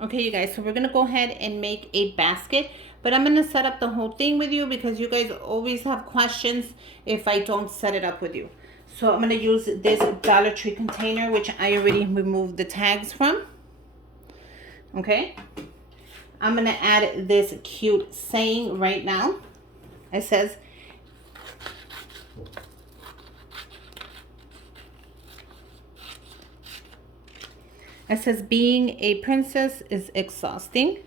Okay, you guys, so we're gonna go ahead and make a basket, but I'm gonna set up the whole thing with you because you guys always have questions if I don't set it up with you. So I'm gonna use this Dollar Tree container, which I already removed the tags from. Okay, I'm gonna add this cute saying right now. It says, being a princess is exhausting.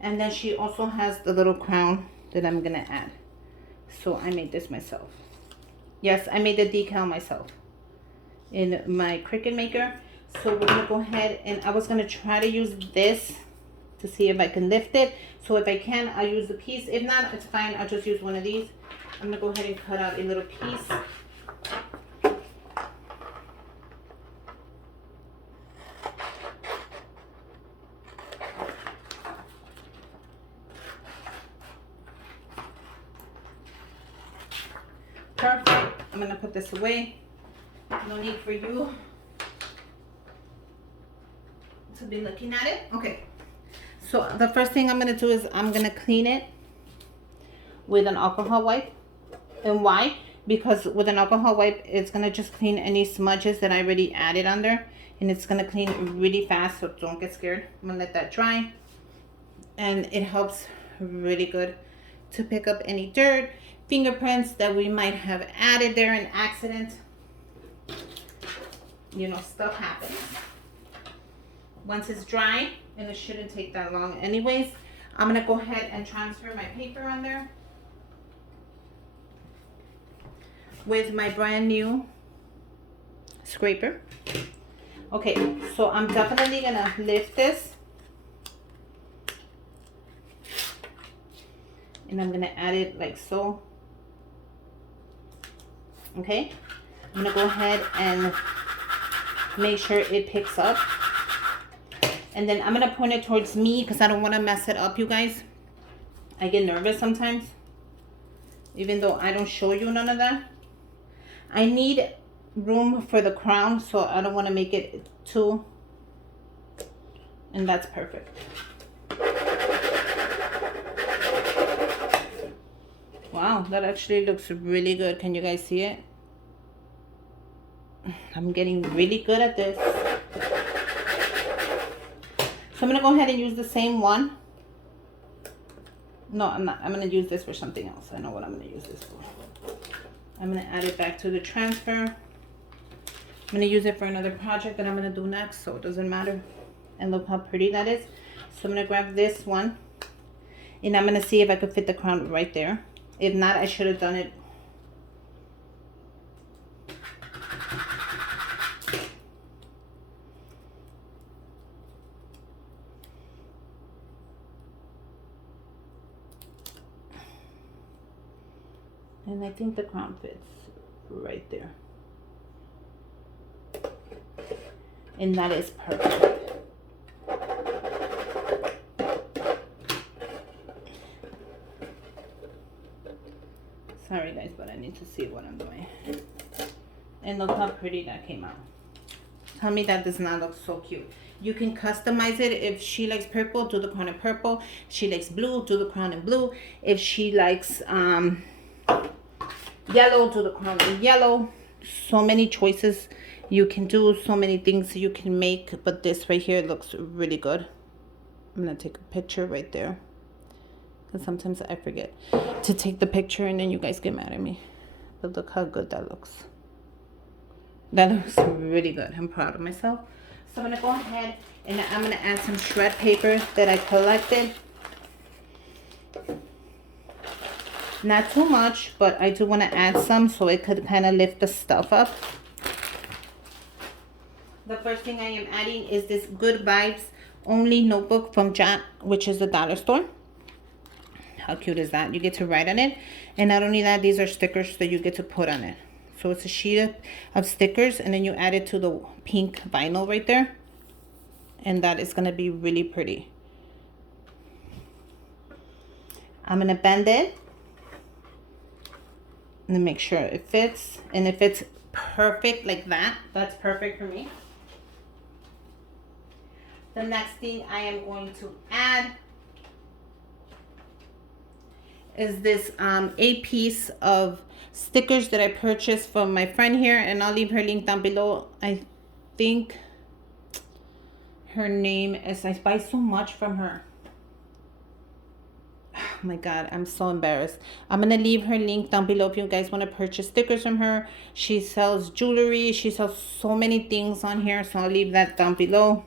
And then she also has the little crown that I'm gonna add. So I made this myself. Yes, I made the decal myself in my Cricut Maker. So we're gonna go ahead, and I was gonna try to use this to see if I can lift it. So if I can, I'll use the piece. If not, it's fine. I'll just use one of these. I'm gonna go ahead and cut out a little piece. Perfect. I'm gonna put this away. No need for you to be looking at it. Okay. So the first thing I'm gonna do is I'm gonna clean it with an alcohol wipe. And why? Because with an alcohol wipe, it's gonna just clean any smudges that I already added under, and it's gonna clean really fast, so don't get scared. I'm gonna let that dry, and it helps really good to pick up any dirt, fingerprints that we might have added there in accident. You know, stuff happens. Once it's dry, and it shouldn't take that long anyways, I'm gonna go ahead and transfer my paper on there with my brand new scraper. Okay, so I'm definitely gonna lift this, and I'm gonna add it like so. Okay, I'm gonna go ahead and make sure it picks up, and then I'm gonna point it towards me because I don't want to mess it up, you guys. I get nervous sometimes, even though I don't show you none of that. I need room for the crown, so I don't want to make it too, and that's perfect. Wow, that actually looks really good. Can you guys see it? I'm getting really good at this. So I'm gonna go ahead and use the same one. No, I'm not. I'm gonna use this for something else. I know what I'm gonna use this for. I'm gonna add it back to the transfer. I'm gonna use it for another project that I'm gonna do next, so it doesn't matter. And look how pretty that is. So I'm gonna grab this one, and I'm gonna see if I could fit the crown right there. If not, I should have done it. And I think the crown fits right there. And that is perfect. Sorry guys, but I need to see what I'm doing. And look how pretty that came out. Tell me that does not look so cute. You can customize it. If she likes purple, do the crown in purple. If she likes blue, do the crown in blue. If she likes yellow, do the crown in yellow. So many choices you can do, so many things you can make, but this right here looks really good. I'm gonna take a picture right there, because sometimes I forget to take the picture and then you guys get mad at me. But look how good that looks. That looks really good. I'm proud of myself. So I'm gonna go ahead and I'm gonna add some shred paper that I collected. Not too much, but I do want to add some so it could kind of lift the stuff up. The first thing I am adding is this Good Vibes Only notebook from Jack, which is the dollar store. How cute is that? You get to write on it. And not only that, these are stickers that you get to put on it. So it's a sheet of stickers, and then you add it to the pink vinyl right there. And that is going to be really pretty. I'm going to bend it and make sure it fits. And if it's perfect like that, that's perfect for me. The next thing I am going to add is this 8-piece of stickers that I purchased from my friend here, and I'll leave her link down below. I think her name is, I buy so much from her. Oh my god, I'm so embarrassed. I'm gonna leave her link down below if you guys want to purchase stickers from her. She sells jewelry, she sells so many things on here, so I'll leave that down below.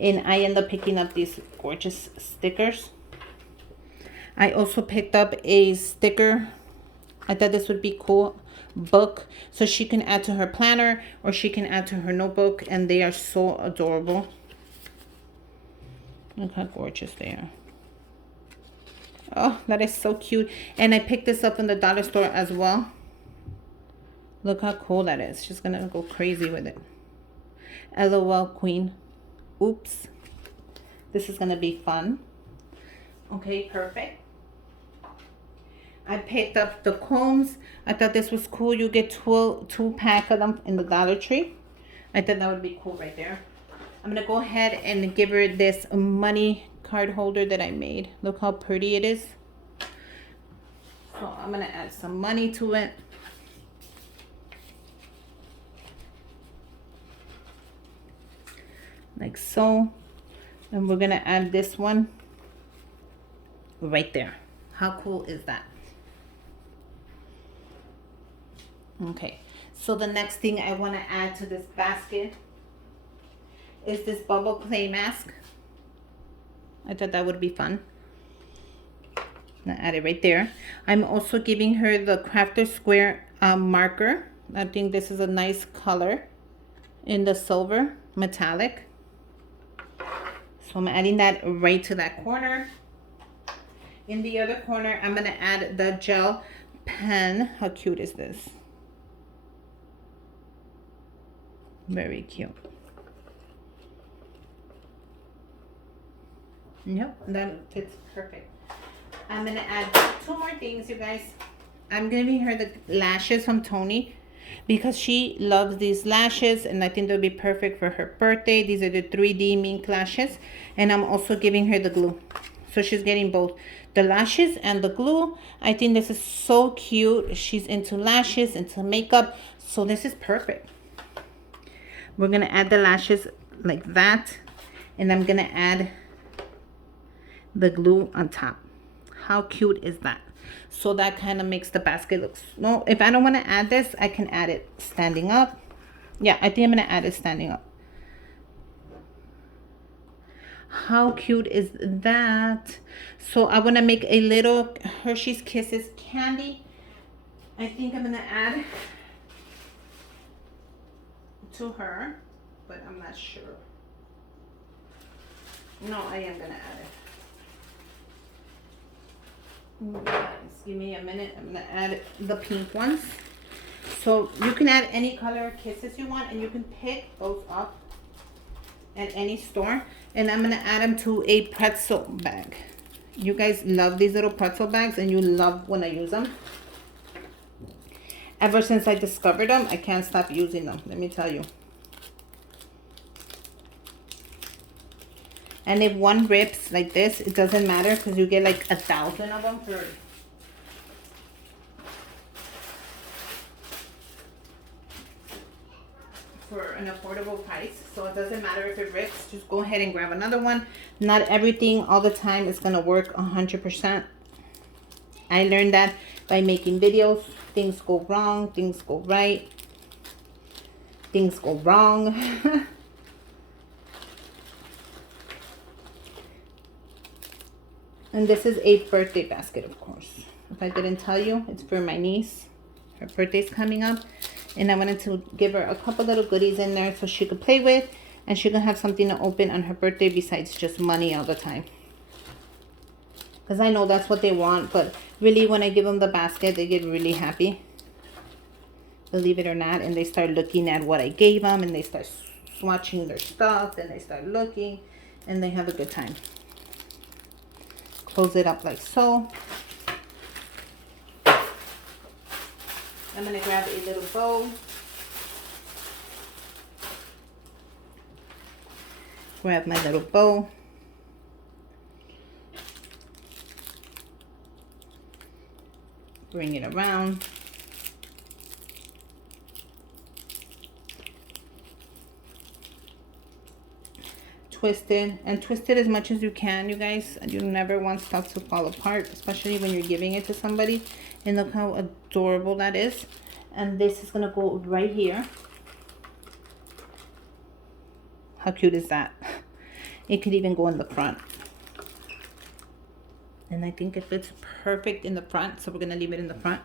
And I end up picking up these gorgeous stickers. I also picked up a sticker. I thought this would be cool. Book, so she can add to her planner or she can add to her notebook, and they are so adorable. Look how gorgeous they are. Oh, that is so cute. And I picked this up in the dollar store as well. Look how cool that is. She's gonna go crazy with it. LOL Queen. Oops. This is gonna be fun. Okay, perfect. I picked up the combs. I thought this was cool. You get 2-pack of them in the Dollar Tree. I thought that would be cool right there. I'm going to go ahead and give her this money card holder that I made. Look how pretty it is. So I'm going to add some money to it. Like so. And we're going to add this one right there. How cool is that? Okay, so the next thing I want to add to this basket is this bubble clay mask. I thought that would be fun. I'll add it right there. I'm also giving her the Crafter Square marker. I think this is a nice color in the silver metallic. So I'm adding that right to that corner. In the other corner, I'm going to add the gel pen. How cute is this? Very cute. Nope, that fits perfect. I'm going to add 2 more things, you guys. I'm giving her the lashes from Tony because she loves these lashes, and I think they'll be perfect for her birthday. These are the 3D Mink Lashes, and I'm also giving her the glue. So she's getting both the lashes and the glue. I think this is so cute. She's into lashes, into makeup, so this is perfect. We're going to add the lashes like that, and I'm going to add the glue on top. How cute is that? So that kind of makes the basket look, no, if I don't want to add this, I can add it standing up. Yeah, I think I'm going to add it standing up. How cute is that? So I want to make a little Hershey's Kisses candy. I think I'm going to add to her, but I'm not sure. No, I am going to add it. Guys, give me a minute. I'm going to add the pink ones. So you can add any color kisses you want, and you can pick those up at any store. And I'm going to add them to a pretzel bag. You guys love these little pretzel bags, and you love when I use them. Ever since I discovered them, I can't stop using them, let me tell you. And if one rips like this, it doesn't matter because you get like 1,000 of them for an affordable price. So it doesn't matter if it rips, just go ahead and grab another one. Not everything all the time is going to work 100%. I learned that by making videos. Things go wrong, things go right, things go wrong. And this is a birthday basket, of course. If I didn't tell you, it's for my niece. Her birthday's coming up. And I wanted to give her a couple little goodies in there so she could play with. And she can have something to open on her birthday besides just money all the time. Because I know that's what they want. But really, when I give them the basket, they get really happy. Believe it or not. And they start looking at what I gave them. And they start swatching their stuff. And they start looking. And they have a good time. Close it up like so. I'm going to grab a little bowl. Grab my little bow. Bring it around. Twist it, and twist it as much as you can, you guys. You never want stuff to fall apart, especially when you're giving it to somebody. And look how adorable that is. And this is gonna go right here. How cute is that? It could even go in the front. And I think it fits perfect in the front, so we're gonna leave it in the front.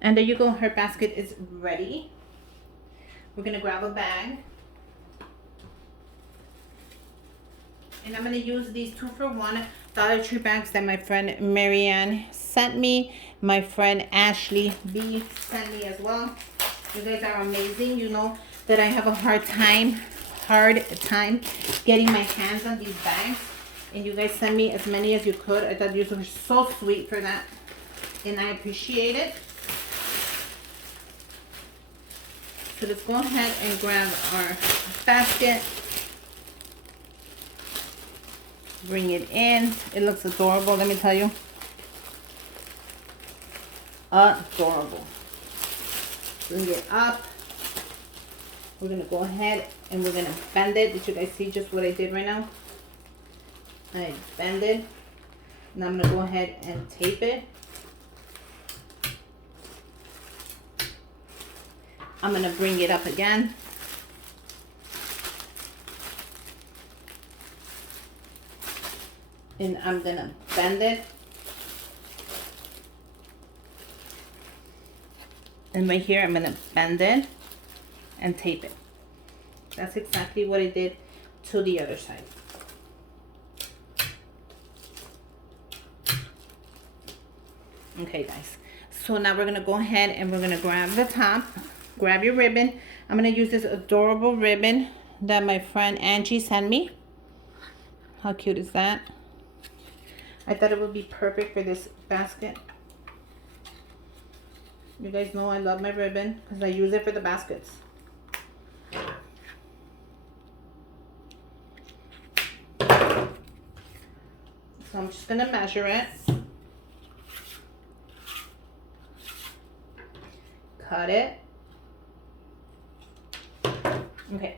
And there you go, her basket is ready. We're gonna grab a bag. And I'm going to use these 2-for-1 Dollar Tree bags that my friend Marianne sent me. My friend Ashley B sent me as well. You guys are amazing. You know that I have a hard time getting my hands on these bags. And you guys sent me as many as you could. I thought you were so sweet for that. And I appreciate it. So let's go ahead and grab our basket. Bring it in. It looks adorable, let me tell you. Adorable. Bring it up. We're going to go ahead and we're going to bend it. Did you guys see just what I did right now? I bend it. Now I'm going to go ahead and tape it. I'm going to bring it up again. And I'm gonna bend it. And right here, I'm gonna bend it and tape it. That's exactly what I did to the other side. Okay, guys. So now we're gonna go ahead and we're gonna grab the top, grab your ribbon. I'm gonna use this adorable ribbon that my friend Angie sent me. How cute is that? I thought it would be perfect for this basket. You guys know I love my ribbon because I use it for the baskets. So I'm just going to measure it. Cut it. Okay.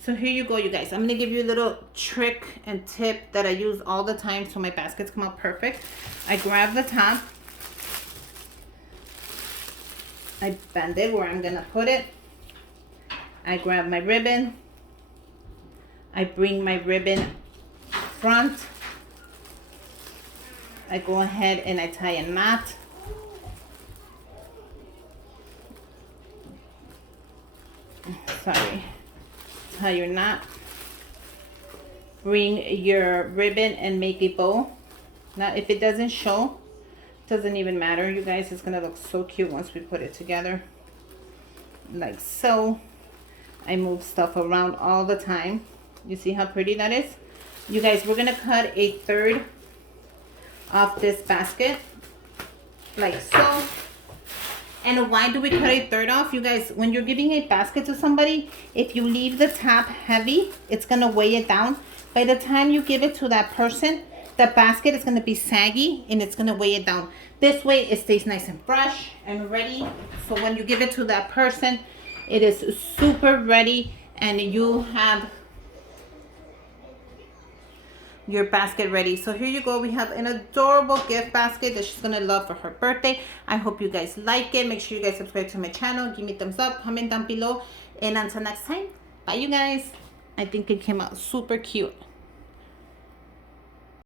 So here you go, you guys. I'm going to give you a little trick and tip that I use all the time so my baskets come out perfect. I grab the top. I bend it where I'm going to put it. I grab my ribbon. I bring my ribbon front. I go ahead and I tie a knot. Sorry. Tie your knot. Bring your ribbon and make a bow. Now if it doesn't show, it doesn't even matter, you guys. It's gonna look so cute once we put it together, like so. I move stuff around all the time. You see how pretty that is? You guys, we're gonna cut a third of this basket, like so. And why do we cut a third off? You guys, when you're giving a basket to somebody, if you leave the top heavy, it's going to weigh it down. By the time you give it to that person, the basket is going to be saggy and it's going to weigh it down. This way, it stays nice and fresh and ready. So when you give it to that person, it is super ready and you have your basket ready. So here you go. We have an adorable gift basket that she's gonna love for her birthday. I hope you guys like it. Make sure you guys subscribe to my channel, give me a thumbs up, comment down below, and until next time, bye you guys. I think it came out super cute.